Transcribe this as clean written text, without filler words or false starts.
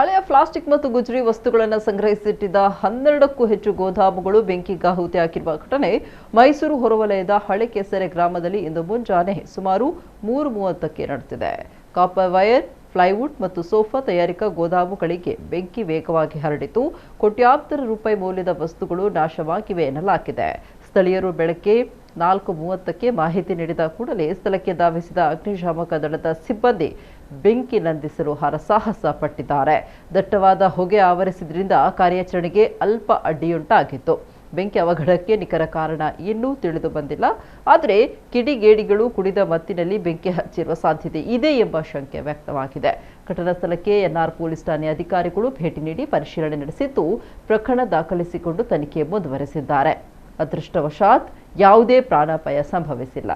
ಹಳೆಯ ಪ್ಲಾಸ್ಟಿಕ್ ಮತ್ತು ಗುಜರಿ ವಸ್ತುಗಳನ್ನು ಸಂಗ್ರಹಿಸಿಟ್ಟಿದ್ದ 12ಕ್ಕೂ ಹೆಚ್ಚು ಗೋದಾಮುಗಳು ಬೆಂಕಿಗಾಹುತಿ ಹಾಕಿರುವ ಘಟನೆ ಮೈಸೂರು ಹೊರವಲಯದ ಹಳೆ ಕೆಸರೆ ಗ್ರಾಮದಲ್ಲಿ ಇಂದು ಮುಂಜಾನೆ ಸುಮಾರು 3:30ಕ್ಕೆ ನಡೆದಿದೆ. ಕಾಪರ್ ವೈರ್, ಪ್ಲೈವುಡ್ ಮತ್ತು ಸೋಫಾ ತಯಾರಿಕಾ ಗೋದಾಮುಗಳಿಗೆ ಬೆಂಕಿ ವೇಗವಾಗಿ ಹರಡಿತು. ಕೋಟ್ಯಾಂತರ ರೂಪಾಯಿ ಮೌಲ್ಯದ ವಸ್ತುಗಳು ನಾಶವಾಗಿವೆ ಎನ್ನಲಾಗಿದೆ. ಸ್ಥಳೀಯರು ಬೆಳಗ್ಗೆ 4:30ಕ್ಕೆ ಮಾಹಿತಿ ನೀಡಿದ ಕೂಡಲೇ ಸ್ಥಳಕ್ಕೆ ಧಾವಿಸಿದ ಅಗ್ನಿಶಾಮಕ ದಳದ ಸಿಬ್ಬಂದಿ ಬೆಂಕಿ ನಂದಿಸಲು ಹರಸಾಹಸ ಪಟ್ಟಿದ್ದಾರೆ. ದಟ್ಟವಾದ ಹೊಗೆ ಆವರಿಸಿದ್ರಿಂದ ಕಾರ್ಯಾಚರಣೆಗೆ ಅಲ್ಪ ಅಡ್ಡಿಯುಂಟಾಗಿತ್ತು. ಬೆಂಕಿ ಅವಘಡಕ್ಕೆ ನಿಖರ ಕಾರಣ ಇನ್ನೂ ತಿಳಿದು ಬಂದಿಲ್ಲ. ಆದರೆ ಕಿಡಿಗೇಡಿಗಳು ಕುಡಿದ ಮತ್ತಿನಲ್ಲಿ ಬೆಂಕಿ ಹಚ್ಚಿರುವ ಸಾಧ್ಯತೆ ಇದೆ ಎಂಬ ಶಂಕೆ ವ್ಯಕ್ತವಾಗಿದೆ. ಘಟನಾ ಸ್ಥಳಕ್ಕೆ ಎನ್ಆರ್ ಪೊಲೀಸ್ ಠಾಣೆ ಅಧಿಕಾರಿಗಳು ಭೇಟಿ ನೀಡಿ ಪರಿಶೀಲನೆ ನಡೆಸಿದ್ದು, ಪ್ರಕರಣ ದಾಖಲಿಸಿಕೊಂಡು ತನಿಖೆ ಮುಂದುವರೆಸಿದ್ದಾರೆ. ಅದೃಷ್ಟವಶಾತ್ ಯಾವುದೇ ಪ್ರಾಣಾಪಾಯ ಸಂಭವಿಸಿಲ್ಲ.